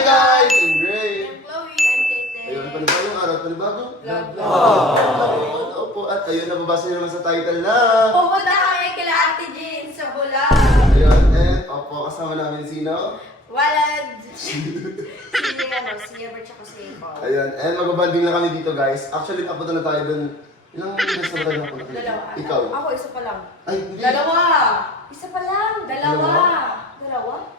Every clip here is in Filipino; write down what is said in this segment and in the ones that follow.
Hi guys! I'm Gray. I'm Chloe. I'm Tete. Ayun, panibagong araw, panibagong vlog. Opo, at ayun, nababasa niyo naman sa title na. Pupunta kami kila Ate Jean sa Bulag. Ayun, and opo, kasama namin sino? Walad. Si Ever tsaka si Paul. Ayun, and magbabanding lang kami dito guys. Actually, kapunta na tayo dun. Ilang beses na tayo napunta? Dalawa. Ikaw? Ako, isa pa lang. Ay, hindi. Dalawa. Isa pa lang. Dalawa.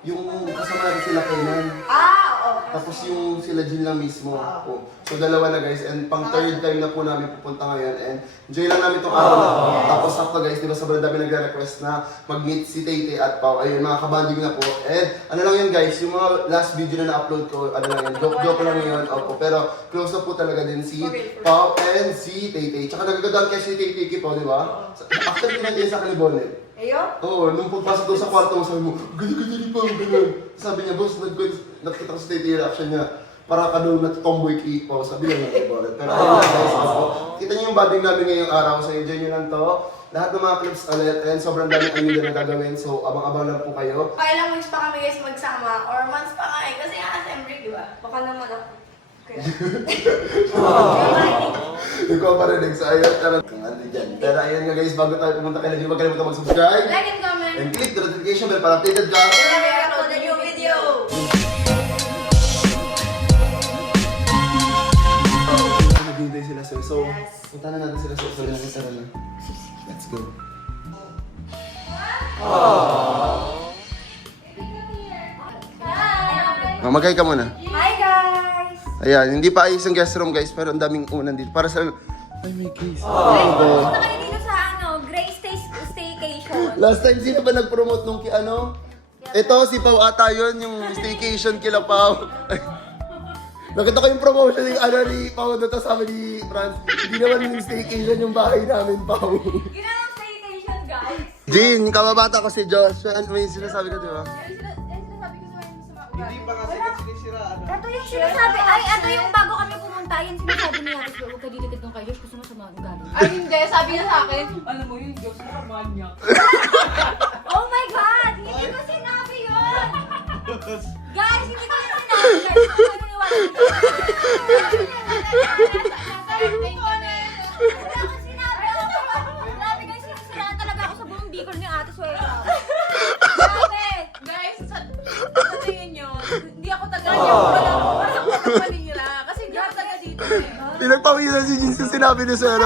Yung kasama natin sila kainan. Oo. Tapos yung sila Jill lang mismo. Ah. Oh. So dalawa na guys, and pang third time na po namin pupunta ngayon, and enjoy lang namin itong araw na to. Tapos sakto guys, di ba sobrang dami nagre-request na mag-meet si Tete at Pao. Ayun, mga kabanding na po. And ano lang yan guys, yung mga last video na na-upload ko, ano lang yan, joke lang yun. Opo, pero close na po talaga din si Pao and si Tete. Tsaka nagagandaan kasi si Tete Pao, di ba? After pinag-iyan sa kanibonet. Ayo? Oo, nung pagpasok doon sa kwarto mo, sabi mo, ganyan rin pa, ganyan. Sabi niya, boss, nakita ko sa Tete reaction niya. Para ka doon nag-tomboy key po, sabi niya nag-ibolet. Pero ayun guys, ako. Kita niyo yung banding namin ngayong araw, so enjoy niyo lang to. Lahat ng mga clips ulit, and sobrang daming anime na gagawin, so abang-abang lang po kayo. Kailang weeks pa kami guys magsama, or months pa nga eh. Kasi nga assembly, di ba? Baka naman ako. Kaya. Ikaw pa rin, sa ayun, kung ano dyan. Pero ayun nga guys, bago tayo pumunta kayo, huwag kalimutan mag-subscribe. Like and comment. And click the notification bell para updated ka. Whenever I upload a new video. Naghihintay sila sir. So, Yes. punta na natin sila sir. So, nakita na. Let's go. Mamagay ka muna. Hi guys! Ayan, hindi pa ayos ang guest room guys, pero ang daming unan dito. Para sa... Ay, may case. Punta kayo dito sa Gray Staycation. Last time, sino ba nag-promote nung Ito, si Pao ata yun, yung staycation kila Pao. Nakita ko yung promotion ni Pao doon, tapos sabi ni Franz, hindi naman yung staycation yung bahay namin, Pao. Ginawang staycation, guys. Jean, kababata ko si Josh. Ano yung sinasabi ko, di ba? Hindi pa kasi sinisira, ano? Ito yung sinasabi, ito yung bago kami pumunta, yan sinasabi niya, tapos huwag ka didikit nung kay Josh, gusto mo sa mga ugali. Ay hindi, sabi niya sa akin, alam mo yung Diyos na manyak. Oh my God! Hindi ko sinabi yun! Guys, hindi ko yun sinabi, guys. Hindi ko naniniwala. Wala akong sinabi. Grabe guys, sinisiraan talaga ako sa buong Bicol ni Ate Suela. Grabe! Guys, sa tingin nyo, hindi ako taga niyo. Walang panira. Kasi hindi ako taga dito eh. Pinagpawisan si Jean sa sinabi ni Sir.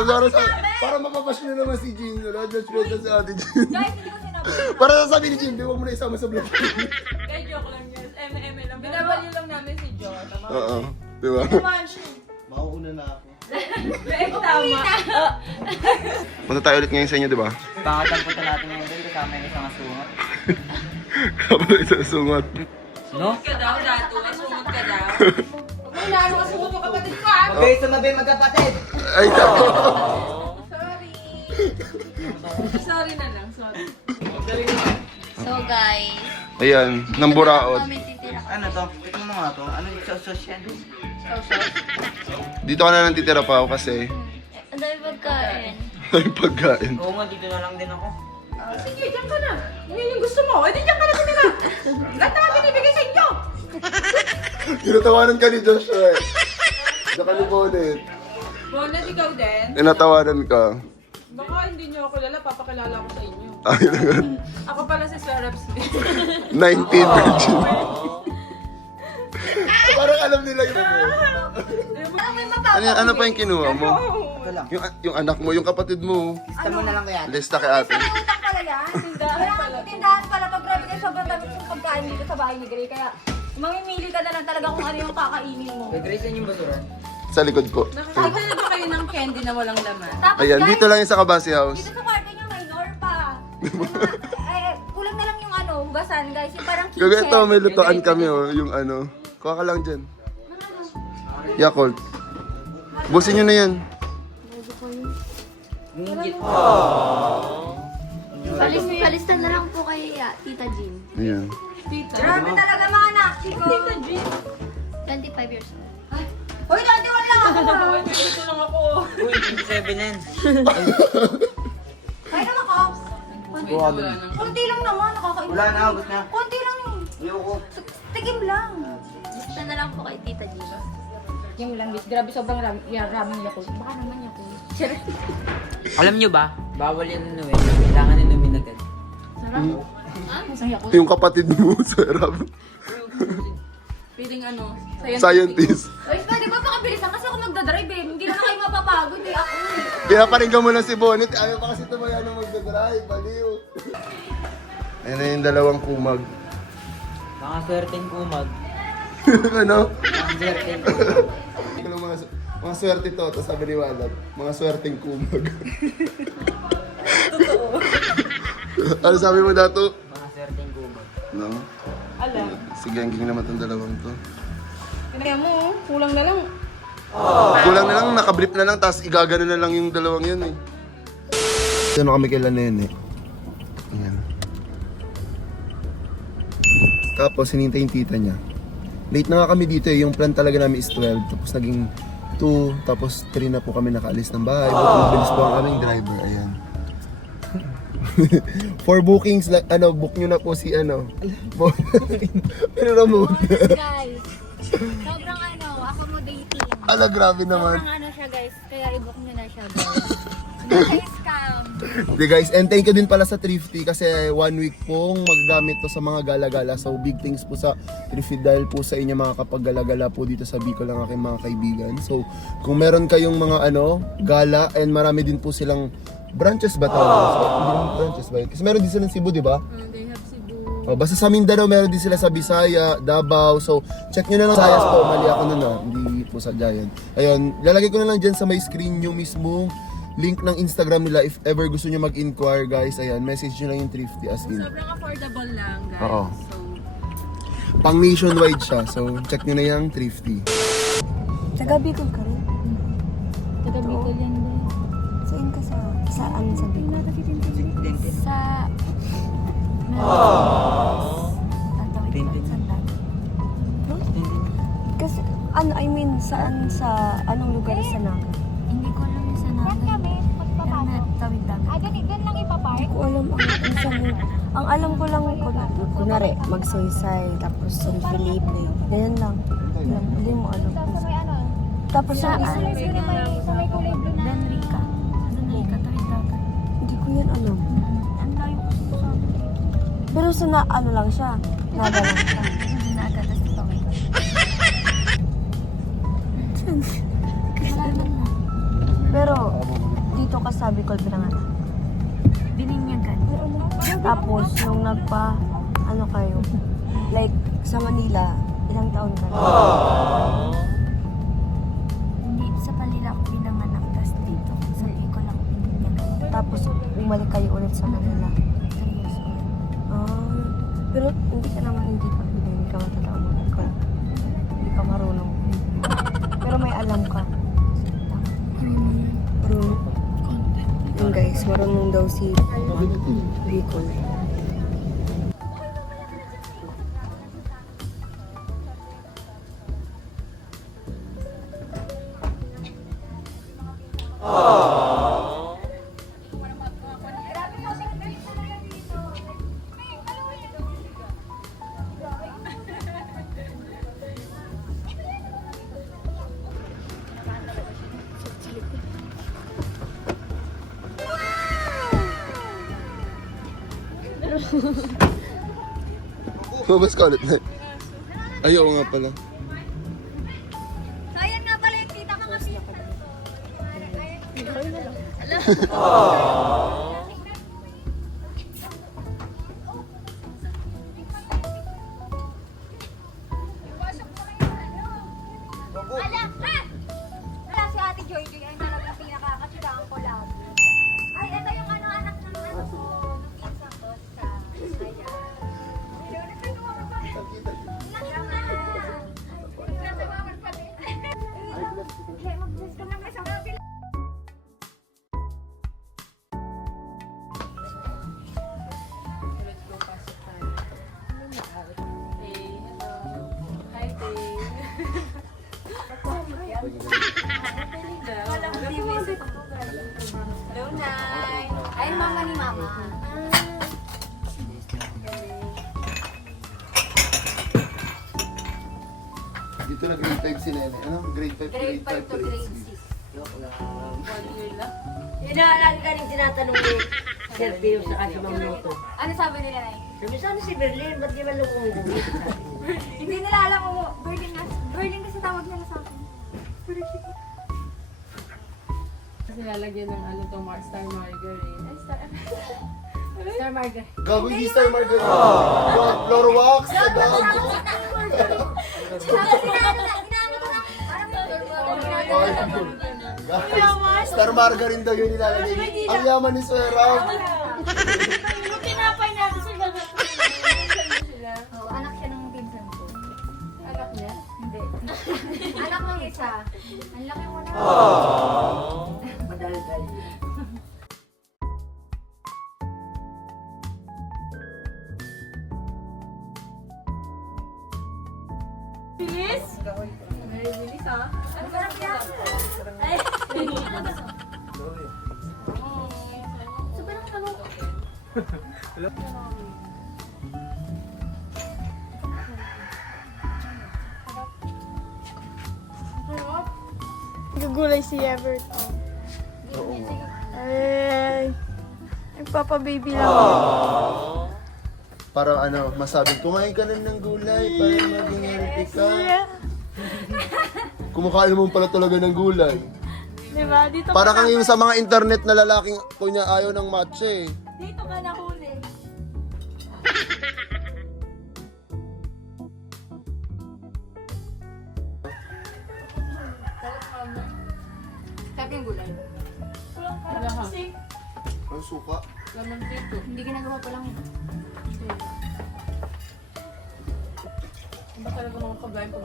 Para mapapash nyo naman si Jean. Judge ko si Ate Jean. Guys, hindi ko sinabi. Para sasabi ni Jean, di huwag mo na isama sa vlog. Guys, joke lang yun. M lang. Binabali lang namin si John. Oo. Di ba? Mauuna na ako. Tama. Punta tayo ulit ngayon sa inyo, di ba? Pangat ang punta natin ngayon din kasama yung isang asungat. Kapag ito sungot. No? Ka daw, dato. Sunod ka daw. Huwag na, sunod yung kapatid ko ah. Okay, sumabi magkapatid! Ay, tama. Sorry. Sorry na lang, sorry. So guys, Ayan, ng buraot. Ano to? Tignan mo nga to. Ano yung sauce yan? Dito ka na lang titira pa ako kasi ang dami pagkain. ay pagkain. Oo nga, dito na lang din ako. Sige, diyan ka na. Yun yung gusto mo. Edi diyan ka na tumira. Lahat na binibigay sa inyo. Tinatawanan ka ni Joshua eh. Sa kalibonet. Bonnet, ikaw din. Tinatawanan ka. Baka hindi niyo ako kilala, papakilala ko sa inyo. Ay, naman. Ako pala si Sarah Smith. 19 virgin. Parang alam nila yun mo. Ano pa yung kinuha mo? Ito lang. Yung anak mo, yung kapatid mo. Lista mo na lang kaya. Lista kay ate. May utang pala yan. Tindahan pala. Pag grabe kayo, sobrang dami kong pagkain dito sa bahay ni Gray. Kaya mamimili ka na lang talaga kung ano yung kakainin mo. Gagreasan yung basura. Sa likod po. Nakakabili ba kayo ng candy na walang laman? Tapos Ayan, guys, dito lang yung sa Kabasi House. dito sa kwarto niya may nor pa. Kulang na lang yung hugasan guys. Yung parang kitchen. Gabi ito, may lutoan kami oh, yung ano. Kuha ka lang dyan. Yakult. Busin nyo na yan. Ngingit. Palistan na lang po kay Tita Jean. Ayan. Grabe talaga mga anak. Chico. Tita Jean. 25 years old. Hoy, 21 lang ako. Ito lang ako. Uy, 27 yan. Kaya naman, Cops. Kunti lang naman. Nakakainis. Wala na, ubos na. Kunti lang eh. Ayoko. Tigim lang. Ito na lang po kay Tita G. Yung langis. Grabe, sobrang raming Yakult. Baka naman Yakult. Alam nyo ba? Bawal yung inumin. Kailangan inumin agad. Sarap. Masang Yakult. Yung kapatid mo, sarap. Feeling ano, Scientist. Uy, pwede ba pakabilisan? Kasi ako magdadrive eh. Hindi na kayo mapapagod eh. Ako eh. Pinaparinggan mo lang si Bonnet. Ayaw pa kasi tumayan ng magdadrive. Baliw. Ayan na yung dalawang kumag. Mga swerteng kumag. Ano? Mga swerteng kumag. Ano mga swerte to, tapos sabi ni Walad, mga swerteng kumag. Ano sabi mo dato? Mga swerteng kumag. No? Alam. Sige, ang giging naman itong dalawang to. Kaya mo, kulang na lang. Kulang na lang, nakabrip na lang, tapos igagano na lang yung dalawang yun eh. Ano kami kay Nene? Ayan. Tapos hinintay yung tita niya. Late na nga kami dito eh, yung plan talaga namin is 12, tapos naging 2, tapos 3 na po kami nakaalis ng bahay. Buti mabilis po ang aming driver, ayan. For bookings, book nyo na po si Ramon. Guys, sobrang accommodating. Ala, grabe naman. Sobrang siya guys, kaya i-book nyo na siya guys. Hindi scam. Okay guys, and thank you din pala sa Thrifty kasi 1 week pong magagamit to sa mga gala-gala. So big things po sa Thrifty dahil po sa inyo mga kapag gala-gala po dito sa Bicol ang aking mga kaibigan. So kung meron kayong mga gala, and marami din po silang branches ba tawag? So, hindi naman branches ba yun? Kasi meron din sila ng Cebu, di ba? They have Cebu. Basta sa Mindanao meron din sila sa Bisaya, Davao. So check nyo na lang. Sayas po, mali ako nun hindi po sa Giant. Ayun, lalagay ko na lang dyan sa may screen yung mismo link ng Instagram nila if ever gusto nyo mag-inquire guys. Ayan, message nyo lang yung Thrifty as in. Sobrang affordable lang, guys. Oo. So, Pang nationwide siya. So check nyo na yung Thrifty. Taga Bicol ka rin? Taga Bicol yan ba? Saan ka saan sa Bicol? Sa... Tintin. Kasi, I mean, saan sa, anong lugar sa Naga? Hindi ko alam yung sa Naga. Tawid dagat. Ganun lang ipapark? Hindi ko alam ang saan. Ang alam ko lang, kunwari, Magsaysay, tapos San Felipe. Ganyan lang. Hindi mo alam. Tapos Sa yung isa, may kulay blue na. Benrica. Benrica, tawid dagat. hindi ko yan alam. Ang layo ko sa Pero sa ano lang siya, Naga lang siya. Naga, tapos tawid. Malaman na. Pero, dito ka sa Bicol, Binangan. Bininyagan. Tapos, nung kayo, like, sa Manila, ilang taon ka na? Hindi, sa Palila ako pinanganak. Tapos dito, sa Bicol ako bininyagan. Tapos, bumalik kayo ulit sa Manila. 3 years old. Pero hindi ka matataon mo. Hindi ka marunong. Pero may alam ka. Marunong. Yung guys, marunong daw si Bicol. Mabas ka ulit na. Ayaw nga pala. So, ayan nga pala yung tita ko kasi. Alam, ha? Wala si Ate Joy Joy. Ay, talagang pinakakatsitaan ko lagi. Ay, ito yung anak ng pinsan ko sa... Ayan. Hi, Tay. Hello, Nay. Ayun, mama ni Mama. Dito na grade 5 si Nene. Ano? Grade 5, Grade 5 to grade 6. 1 year lang. Inaalala ka rin tinatanong ni Sir Pio sa kasi Ma'am Luto. Ano sabi nila, Nay? Sabi sana si Berlin, ba't di man lang umuwi? Hindi nila alam kung Berlin na. Berlin kasi tawag nila sa akin. Kasi lalagyan ng ano to, Star Margarine. Ay, Star Margarine. Gago, hindi Star Margarine. Floor wax. Gago. Guys, Star Margarine daw yun nilalagay. Ang yaman ni Sir Rob. Oh, anak siya ng pinsan ko. Anak niya? Hindi. Anak ng isa. Ang laki mo na. Madaldal. Bilis? Very bilis ah. Ano ba Ay, sobrang talo. Gagulay si Everett. Ay, nagpapa-baby lang. Parang ano, masabing kumain ka na ng gulay para maging healthy ka. Kumakain naman pala talaga ng gulay. Diba? Dito Para kang yung sa mga internet na lalaking kunya ayaw ng matcha eh. Dito ka nahuli. Sabi yung gulay. Wala ka. Ang suka. Lamang dito. Hindi ginagawa pa lang yun. Ano ba talaga mga pagkain ko?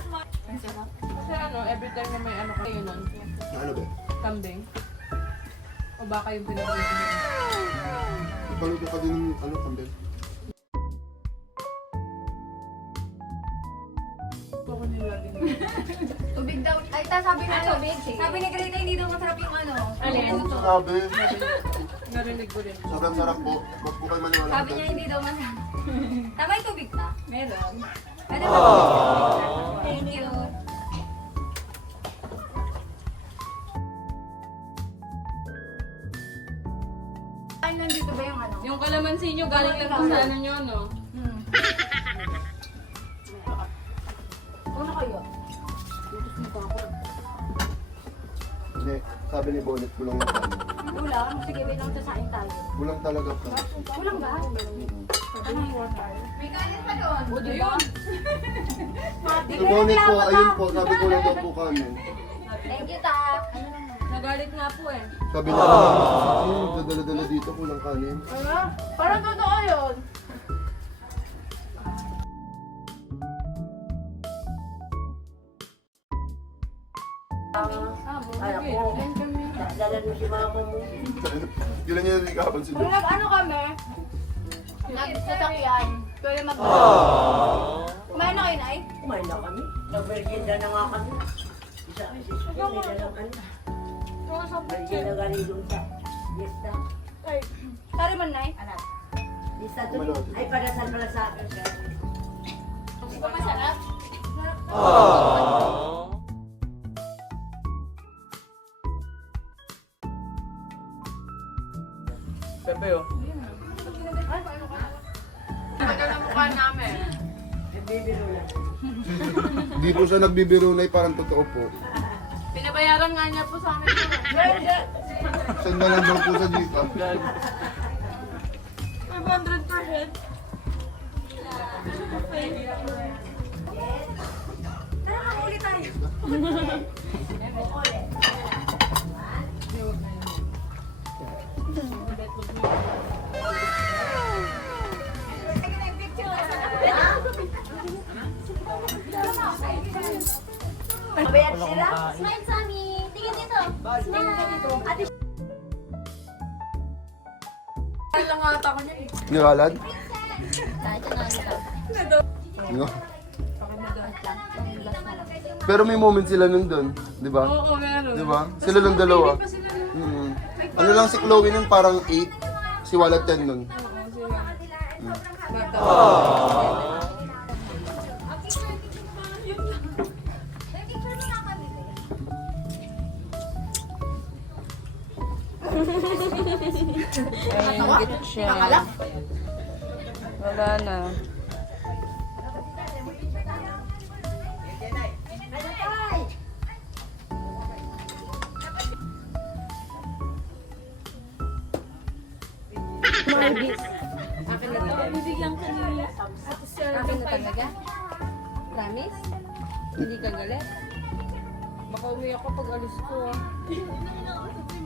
Kasi ano, every time na may ano kayo nun, Ano ba? kambing. O baka yung pinag-ibig mo. Ipaluto ka din ng ano, kambing. Ako nilagay mo. Tubig daw. Ay, sabi na tubig. Sabi ni Greta, hindi daw masarap yung ano. Alin? Sabi, Narinig ko rin. sobrang sarap po. Huwag po kayo maniwala. Sabi niya hindi daw masarap. Tama yung tubig pa? Meron. Ano ba? Thank you. Ay, nandito ba yung ano? Yung kalamansi nyo, galing lang po sa ano nyo, no? Ano kayo? Hindi, sabi ni Bonnet, kulang na tayo. Kulang? Sige, wait lang, sasain tayo. Kulang talaga po. Kulang ba? Ano yung may kanin pa doon. O, di yun. Si Bonnet po, ayun po, sabi ko lang daw po kami. Thank you, ta. Ano lang naman? Nagalit nga po eh. Sabi niya, ay, magdadala-dala dito, kulang kanin. Parang totoo yun. Ay ako, dalan mo si mama mo. Kailan niya yung kahapon si Kung Bonnet? nag-ano kami, nagsasakyan, pwede mag- Kumain na kayo, Nay? Kumain na kami. Nag-mergenda na nga kami. Isa kami si Suki, may dalang kami. Mergenda galing doon sa lista. Sorry man, Nay. Lista to. Ay, padasal pala sa akin. Di ba masarap? Pepe oh. Tagal na mukha namin. Nagbibiro na. Hindi po siya nagbibiro na parang totoo po. Pinabayaran nga niya po sa amin. Send na lang daw po sa Gcash. 500 per head. Tara, makuli tayo. Mabayat sila. Smile, Sammy. Tingin dito. Smile ka dito. Ate, Ay lang ata ko niya eh. Nilalad? No? Pero may moment sila nung doon, di ba? Oo, meron. Di ba? Sila lang dalawa. Pa sila Mm. Ano lang si Chloe nun, parang 8. Si Wallet 10 nun. Ay, higit siya. Wala na. Bibigyan ko nila. Akin na talaga? Promise? Hindi ka galit? Baka uwi ako pag alis ko ah.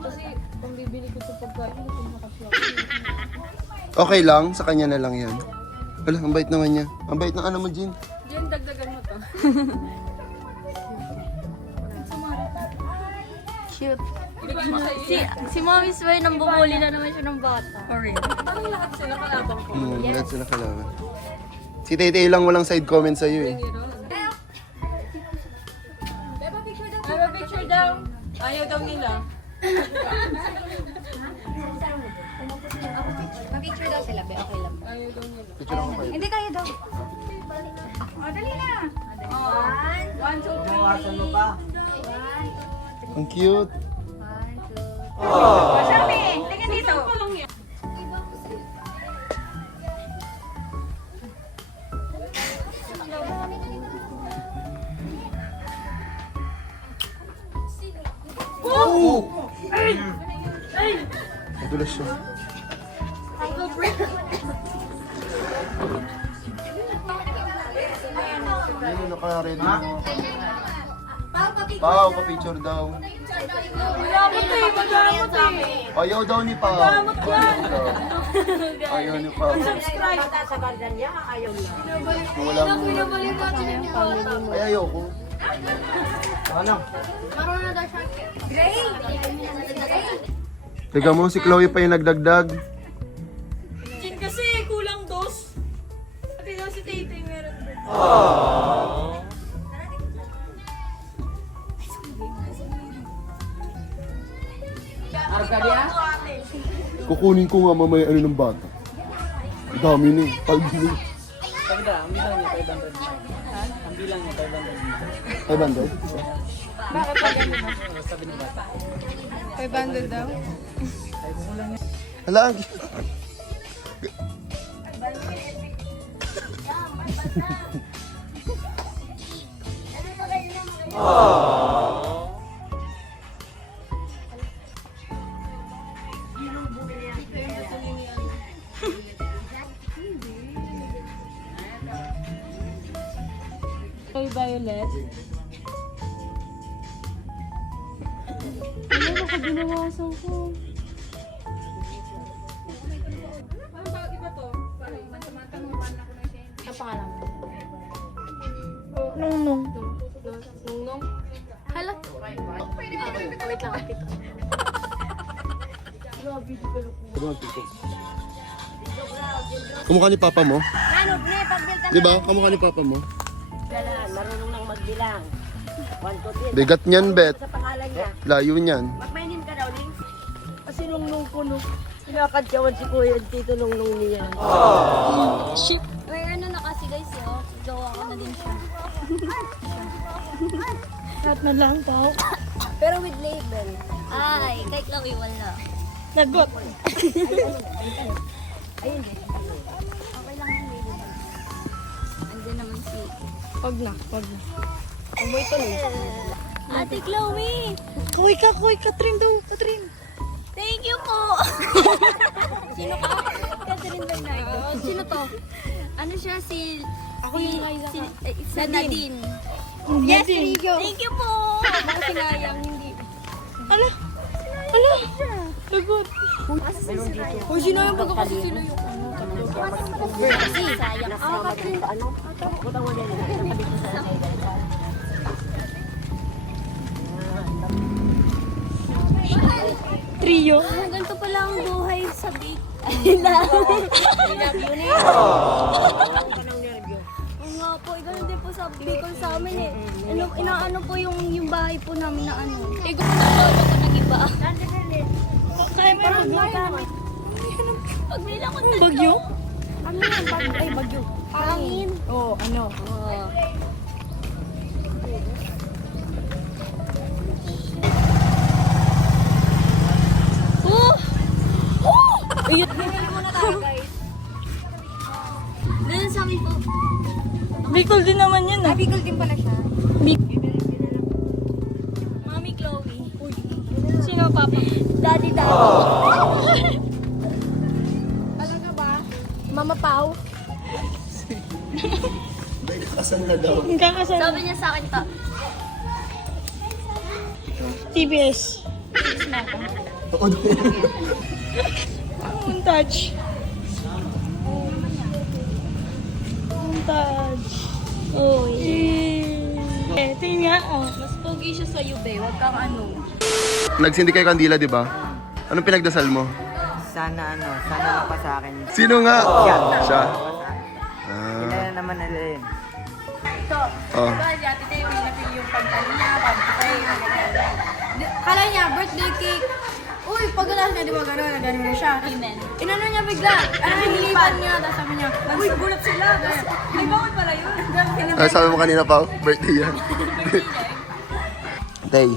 Kasi kung bibili ko ito pagkain, hindi ko makasya. Okay lang, sa kanya na lang yan. Wala, ang bait naman niya. Ang bait ng ano mo, Jean. Diyan, dagdagan mo to. Cute. Si Mommy Sway nang bumuli na naman siya ng bata. Anong lahat sila kalabang ko? Lahat sila kalaban. Si Tete lang walang side comment sa'yo eh. Have a picture daw. Ayaw daw nila. Mag-picture daw sila, be. Okay lang. Ayaw daw nila. Picture ako kayo. Hindi kayo daw. Oh, dali na. One, two, three. Bawasan mo pa. Ang cute. Sabi, tingnan dito. Ko lang yan. Oh! Madulas siya. Ano naka-ready mo? Pao, pa-picture daw. Magamot eh, magamot eh. Ayaw daw ni Pao. Ayaw ni Pao. Bata sa banda niya, ayaw niya. Walang ay ayaw ko. Teka mo, si Chloe pa yung nagdagdag. Jin kasi, kulang dos. Pati daw si Tete meron din. Kukunin ko nga mamaya ano ng bata. Ang dami na eh. 5 billion. Ang bilang niya 500. Ang bilang niya 500. 500? Sabi ng bata. 500 daw? Hala, ang Kay Violet. Ano baka binawasan ko? Ano ba iba to? Parang matamantamuhan ako na siya. Ang pangalan mo? Nung. Hala. Wait lang. Kamukha ni Papa mo? Nanog na, pagbiltan Di ba? Kamukha ni Papa mo? Kailangan, marunong nang magbilang. 1, 2, 3. Bigat niyan, Bet. Sa pangalan niya. Layo niyan. Magmainin ka daw, Ling. Kasi nung ko, nung kinakadyawan si Kuya Tito nung niya. May ano na kasi guys, oh. Gawa ko na din siya. Lahat na lang to. Pero with label. Ay, kahit lang iwan na. Nagot. Okay lang yung label. Andiyan naman si... Wag na. Ate Chloe! Kuy, Katrin daw. Katrin. Thank you po! Sino ka? Catherine Bernardo. Sino to? Ano siya? Ako yung Liza ka. Si Nadine. Yes, Rio. Thank you po! Mga sinayang, hindi. Ala. Nagot. Uy, sino yung baga kasi sila yung ano? Kasi sayang. Catherine. Trio. Ganito pala ang buhay sa big. Ayun na. Oo nga po, ganun din po sa Bicol sa amin eh. Inaano po yung bahay po namin na ano. Igo na lolo ko nag-iba. Bagyo? Ano yan? Ay, bagyo. Hangin. Oo, ano? Bibili muna tayo, guys. Ganun sa amin po. Bicol din naman yan, Ah, Bicol din pala siya. Bic- Mami Chloe. Sino, Papa? Daddy. Talaga ba? Mama Pao? Kasan na daw. Kakasal. Sabi niya sa akin to. TBS. Oo daw. Montage. Montage. Uy. Tingin nga, oh. Mas pogi siya sa Ube. Huwag kang ano. Nagsindi kayo kandila, di ba? Anong pinagdasal mo? Sana lang pa sa akin. Sino nga? Siya. Sila na naman nila yun. Ito. Oh. Diba, si Ate Tay, may napil yung pagkain niya, pagkakay, Kala niya, birthday cake. Uy, pag galas niya, di ba gano'n? Nagano na siya. Amen. Inano niya bigla. Ano hinilipan niya. Tapos sabi niya, uy, gulat sila. May bawal pala yun. Ay, sabi mo kanina pa, birthday yan. Tay,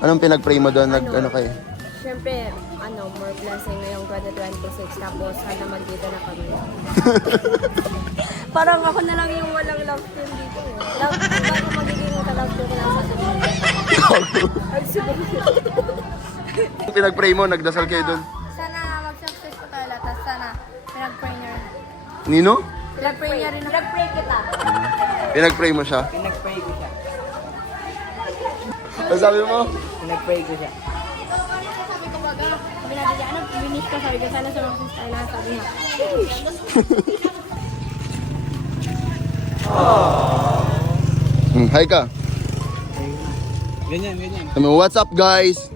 anong pinag-pray mo doon? Ano kayo? Siyempre, more blessing ngayong 2026. Tapos, sana magkita na kami. Parang ako na lang yung walang love team dito. Bago magiging ka-love team na sa atin. Pinag-pray mo, nagdasal kayo doon. Sana mag-success po tayo lahat. Tapos sana, pinag-pray niya rin. Nino? Pinag-pray niya rin. Pinag-pray kita. Pinag-pray mo siya. Pinag-pray ko siya. Ano sabi mo? Pinag-pray ko siya. Sabi ko baga, sabi natin niya, ano, binis ka, sabi ko, sana sumaksis tayo lahat, sabi niya. Hi ka. Ganyan. Sabi mo, what's up guys?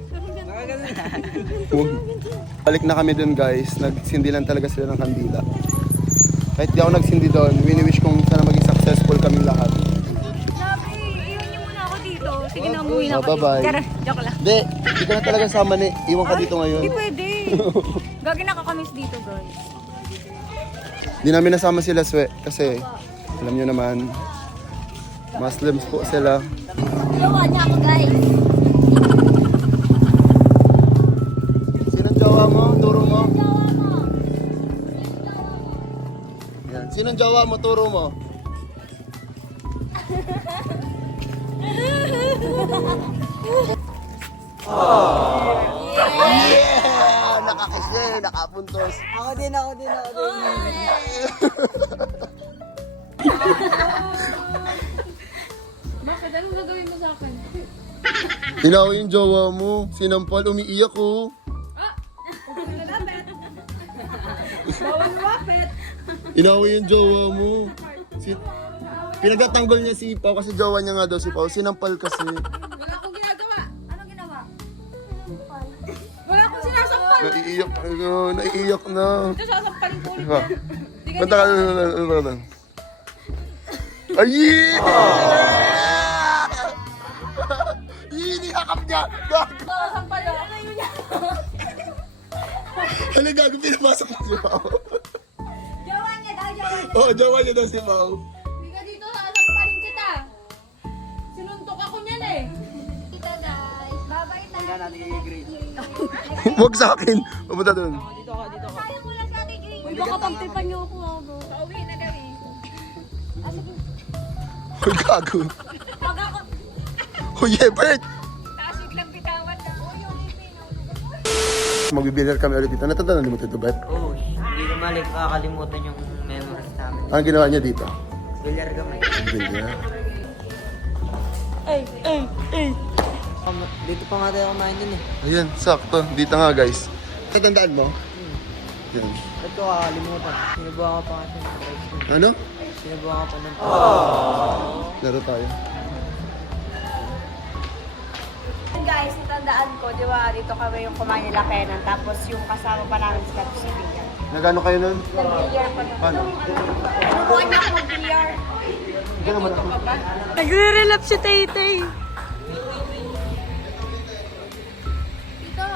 Balik na kami dun guys. Nagsindi lang talaga sila ng kandila. Kahit di ako nagsindi doon, wini-wish kong sana maging successful kaming lahat. Sabi, iwan niyo muna ako dito. Sige na, umuwi na Oh, ako. bye-bye. Tara, joke lang. Hindi, hindi ka na talaga sama ni. Iwan ka dito ngayon. Hindi pwede. Gagi nakakamiss dito, guys. Di namin nasama sila, Swe. Kasi, alam nyo naman, Muslims po sila. Gawa niya ako, guys. Sinong jowa mo? Turo mo? Gawa mo. Yan. Sinong jowa mo? Turo mo? Yeah! Nakakiss niya eh, nakapuntos. Ako din. Bakit? Anong gagawin mo sa akin? Tinawa yung jowa mo. Sinampal, umiiyak oh. Bawal wapit. Inawa yung jowa mo. Pinagtatanggol niya si Pao kasi jowa niya nga daw si Pao. Sinampal kasi. Wala akong ginagawa. Ano ginawa? Wala akong sinasampal. Naiiyak na. Ito sasampalin ko ulit Diba? yan. Di ka Kanta ka na. Ay! Hinihakap niya! Gago! sasampal ako. Ano gago? Pinapasok na si Pao. Gawa niya daw, gawa niya. Oo, jowa niya daw si Pao. Hindi ka dito, sasampalin kita. Sinuntok ako niyan eh. Dito, guys. Bye-bye tayo. Huwag sa akin. Pumunta doon. Sayang mo lang sa ating green. Uy, baka pagtripan niyo ako, bro. Pauwi na daw eh. Huwag gago. Pag ako, Hoy, Ebert! Taas biglang bitawan na. Magbibilar kami ulit dito. Natatandaan mo ito, Bert? Oo, hindi ko mali kakalimutan yung memories namin. Anong ginawa niya dito? Bilyar kami. Bilyar. Ay. Dito pa nga tayo kumain din eh. Ayan, sakto. Dito nga, guys. Tatandaan mo? Yan. Ba't ko kakalimutan? Sinubukan ko pa kasi ng rice ko. Ano? Sinubukan ko pa ng Laro tayo. Guys, tandaan ko, di ba, dito kami yung kumain nila Kenan. Tapos yung kasama pa namin sa Bilyar. Nagano kayo nun? Nag-bilyar pa na. Paano? Nakuha niya ako mag-bilyar. Hindi naman ako. Nagre-relapse si Tay-Tay. dito.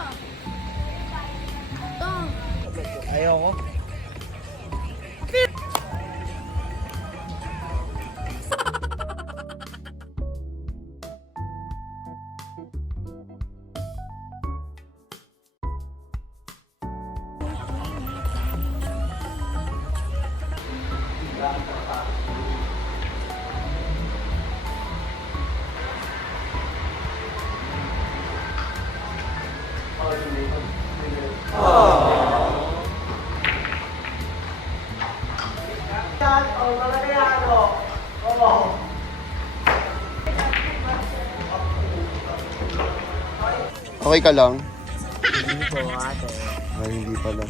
Okay ka lang? Hindi po, ate. Ay, hindi pala.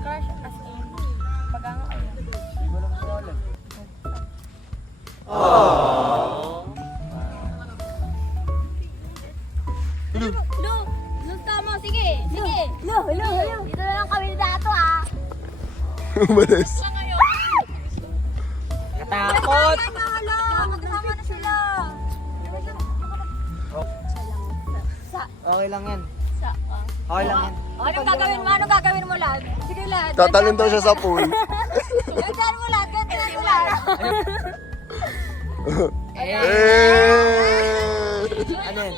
Crush as in, pag-anga ko yan. Hindi ko lang po alam. Lu, tama. Sige, sige. Lu. Dito na lang kami dato ah. Umalis. Katakot! Magkasama na sila. Okay lang yan. Okay lang yan. Anong gagawin mo? Anong gagawin mo lahat? Sige lahat. Tatalon daw siya sa pool. Ganyan mo lahat. Ganyan mo lahat. Eh! Ano yan?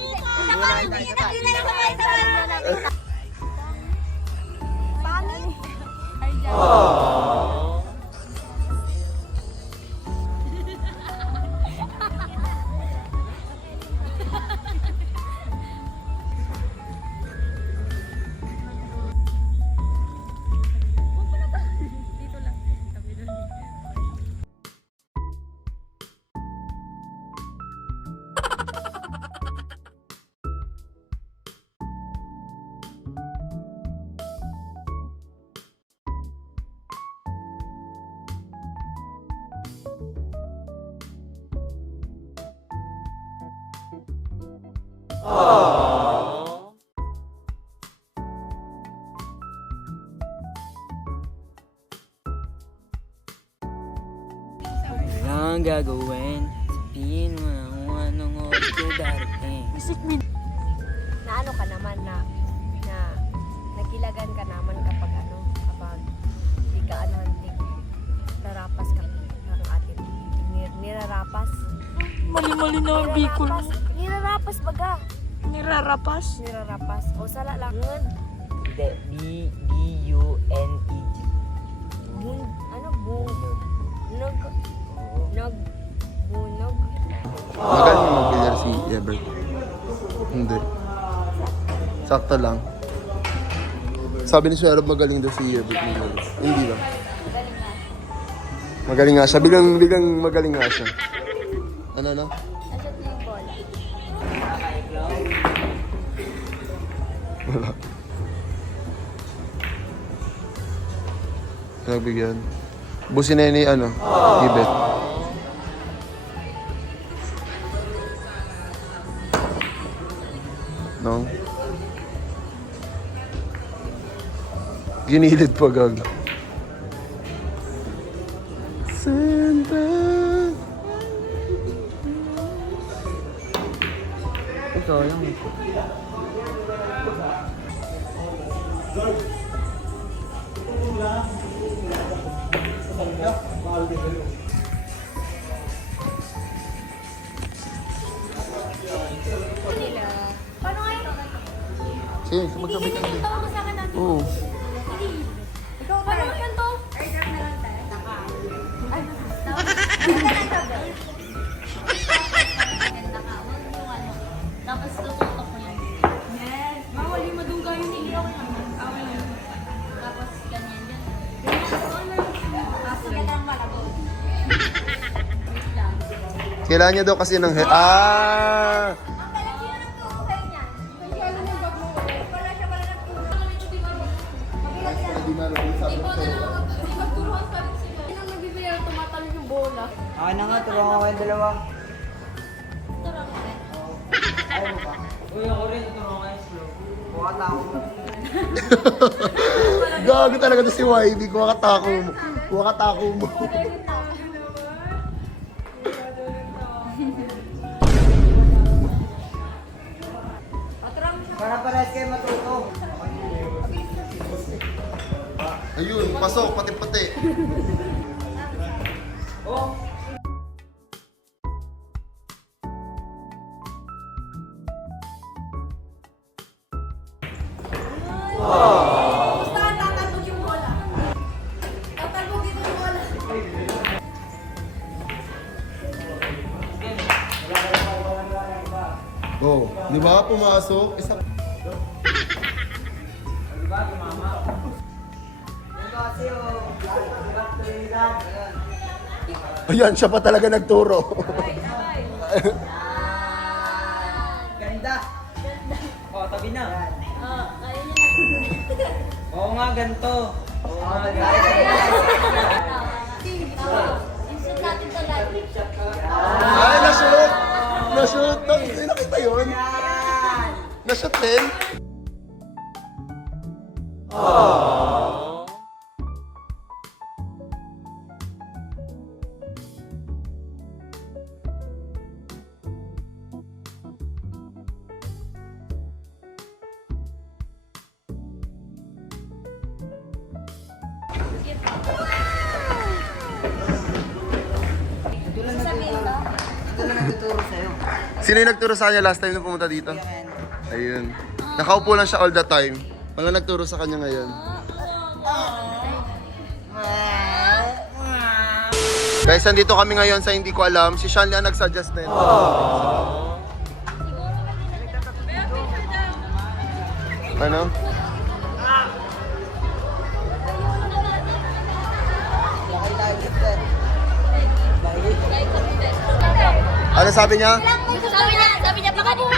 Walang gagawin. Sabihin mo na kung anong oras ko darating. Na ano ka naman na nagilagan ka naman kapag di ka narapas ka ng atin. Nirarapas. Mali-mali na ang bikol mo. Nirarapas baga. Nirarapas. Nirarapas. O sala lang. Ngun. Hindi. B-U-N-E-G. Bun. Ano? Bunog. Bunog. Magaling na mag-bilyar si Ebert. Hindi. Sakto lang. Sabi ni Sherab magaling daw si Ebert. Hindi ba? Magaling nga siya. Bilang magaling nga siya. Ano? Nasot na yung bola. Wala. Nagbigyan. Busin na ni Ibet. No? Ginilid pa gag. Santa. Ikaw lang. Paano ngayon? Sige, magsabay ka na. Tawa mo sa akin natin. Oo. Ikaw ba? Paano ngayon to? Airdrop na lang tayo. Ay, tawa. Ay, na lang tayo. Tapos tututok mo yan. Yes. Bawal yung madungga yung hindi ako naman. Awal lang. Tapos ganyan yan. Ganyan. Tapos ganyan malago. Wait lang. Kailangan niya daw kasi ng Ang galing sino nagtuhukay niyan? Wala siya pala nagtuhukay. Mabigat yan. Hindi na lang sabi ko. Magturuan pa rin sila. Sino nagbibigay tumatalo yung bola? Akin na nga, tulungan ko yung dalawa. Uy, ako rin, tulungan ko yung slow. Bukat ako. Gago talaga to si YB. Kuha katako mo. Kuha katako mo. Para parehas kayo matuto. Ayun, pasok, pati-pati. Oh! Basta tatalbog yung bola. Tatalbog dito yung bola. Oh, di ba? Pumasok. Isa. Di ba, mama? Yung kasi yung hirap to yung hirap. Ayan, siya pa talaga nagturo. Ganda! Oh, tabi na. Oh, kaya niya na. Oo nga, ganito. Oo nga, Insert natin to lagi. Ay, na-shoot! Na-shoot! Hindi nakita yun? Na-shoot din? Ito lang nagtuturo sa'yo. Sino yung nagturo sa kanya last time na pumunta dito? Ayun. Nakaupo lang siya all the time. Wala nagturo sa kanya ngayon. Guys, nandito kami ngayon sa hindi ko alam. Si Shanley ang nagsuggest na yun. Ano? Ano sabi niya? Sabi niya pa kanina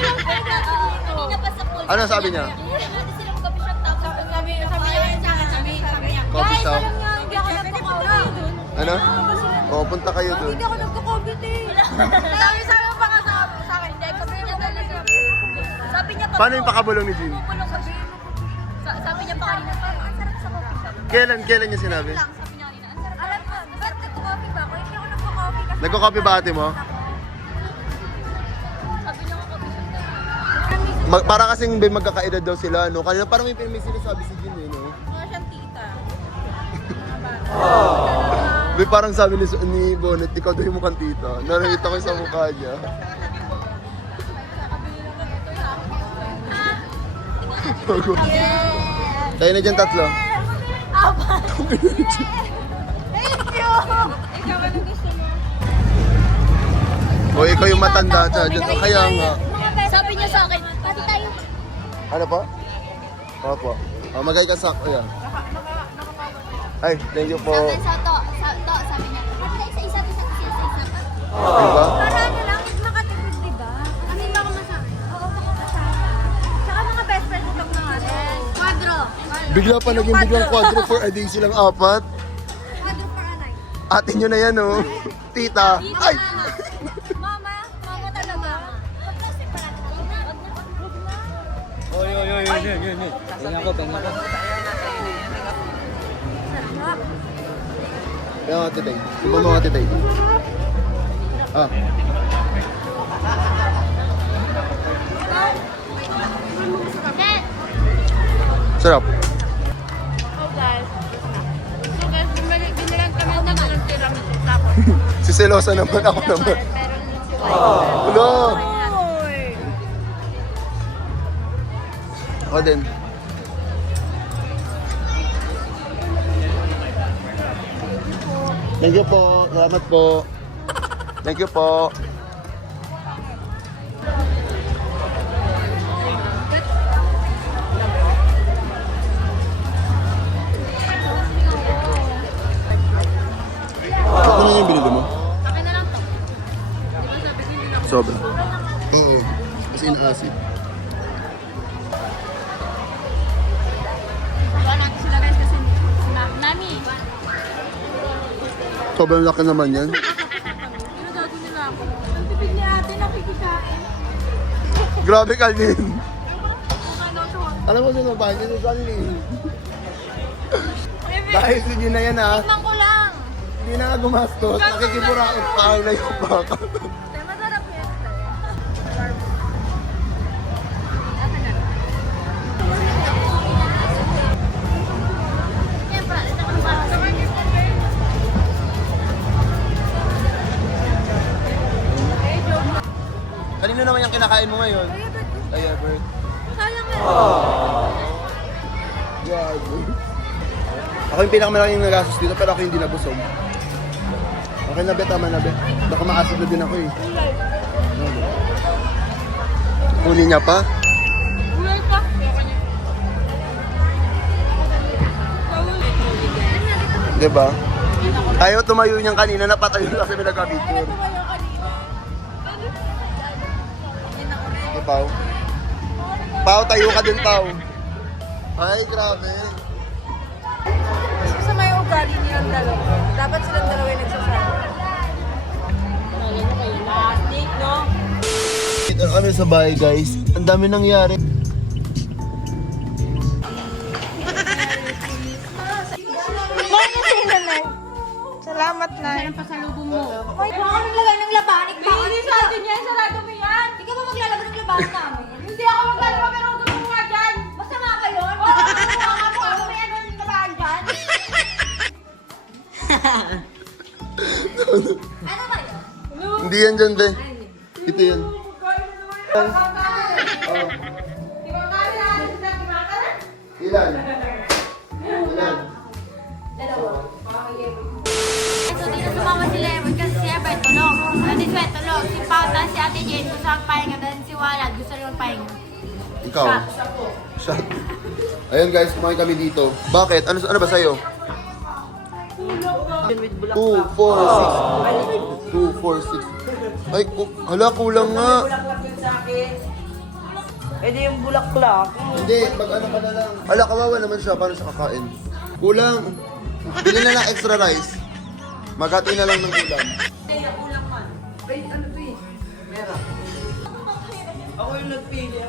pa sa pool. Ano sabi niya? Pwede silang coffee shop tapos Sabi niya sa akin, sabi niya. Coffee shop. Alam niya, hindi ako nagko-coffee dun. Ano? Oo, punta kayo dun. Hindi ako nagko-coffee eh. Sabi mo pa nga sa akin, hindi, coffee niya talaga. sabi niya pa Paano yung pakabulong ni Jean? Pulong sabi sabi niya pa kanina pa ang sarap sa coffee shop. Kailan niya sinabi? Lang sabi niya kanina. Ang sarap. Alam mo, masarap nagko-coffee ba ako? Hindi ako nagko-coffee kasi Nagko-coffee ba ate mo? sabi niya ko coffee shop na. Para kasing may magkakaedad daw sila, no? Kanina parang may sinasabi si Jean, eh, no? Mga siyang tita. May parang sabi ni Bonnet, ikaw daw yung mukhang tita. Nakita ko sa mukha niya. Tayo na dyan tatlo. Thank you! Ikaw, ano gusto mo? O ikaw yung matanda siya dyan. O kaya nga. Sabi niya sa akin, pati tayo. Ano po? Opo. Magay ka sa ako yan. Ay, thank you po. Sabi sa to, sabi niya, pati tayo sa isa't isa. Diba? Para ano lang, makatipid, di ba? Kasi baka masama. Oo, baka masama. Tsaka mga best friend ko na nga. Quadro. Bigla pa naging biglang quadro for a day silang apat. Quadro for a night. Atin nyo na yan, oh. Tita. Ay! Mama talaga. Pag-plastic pa natin. Oy. Tingnan ko. Kaya mga titay. Iba mga titay. Ah. Sarap. So guys, binilan kami ng tiramisu. Tapos, Si Selosa naman, ako naman. Hello! Ako din. Thank you po. Salamat po. Thank you po. Ano na yung binili mo? akin na lang to. Di ba Sobra. Oo. Kasi in-acid. Wala natin sila guys kasi Nami. Sobrang laki naman yan. Ginagago nila ako. Ang tipid ni ate nakikikain. Grabe Kalin. Ano to? Alam mo sino ba? Hindi si Kalin. Dahil si Gina yan ha. Tingnan ko lang. Hindi na nga gumastos. Nakikiburaot pa na yung baka. Masarap yan. Kanino naman yung kinakain mo ngayon? Ay, Albert. Sayang nga. God. Ako yung pinakamalaking nagastos dito pero ako hindi nabusog. Okay na be, tama na be. Baka maasad na din ako eh. Huli niya pa? Ulay pa. Diba? Ayaw tumayo niyang kanina, napatayo kasi may nagka-picture. Di Pao? Pao, tayo ka din Pao. Ay, grabe. Sa may ugali nilang dalawa. Dapat silang dalawa yung nagsasama. Plastic, no? Dito na kami sa bahay guys. Ang dami nangyari. Salamat na. Anong pasalubong mo? Hoy, baka naglagay ng labanik. Hindi sa atin yan. Sarado mo yan. Hindi ka ba maglalabas ng labanik namin? Hindi ako maglalaba pero huwag ka gumawa dyan. Masama ka yun? Baka ano may ano yung labahan dyan? Ano ba yun? Hindi yan dyan, be. Ito yan. Ilan? Ilan? Ito dito sumama si Lemon kasi si Ebert tulog. Si Sweat tulog. Si Pauta, si Ate Jane gusto ang pahinga. Dan si Walad gusto rin ang pahinga. Ikaw? Shot. Ayun guys, kumain kami dito. Bakit? Ano ba sa'yo? 2, 4, 6. 2, 4, 6. Ay, hala, kulang nga. Pwede yung bulaklak. Hindi, mag-ano ka na lang. Hala, kawawa naman siya. Paano siya kakain? Kulang. Bili na lang extra rice. Maghati na lang ng ulam. Ay, ano to eh? Meron. Ako yung nagpili.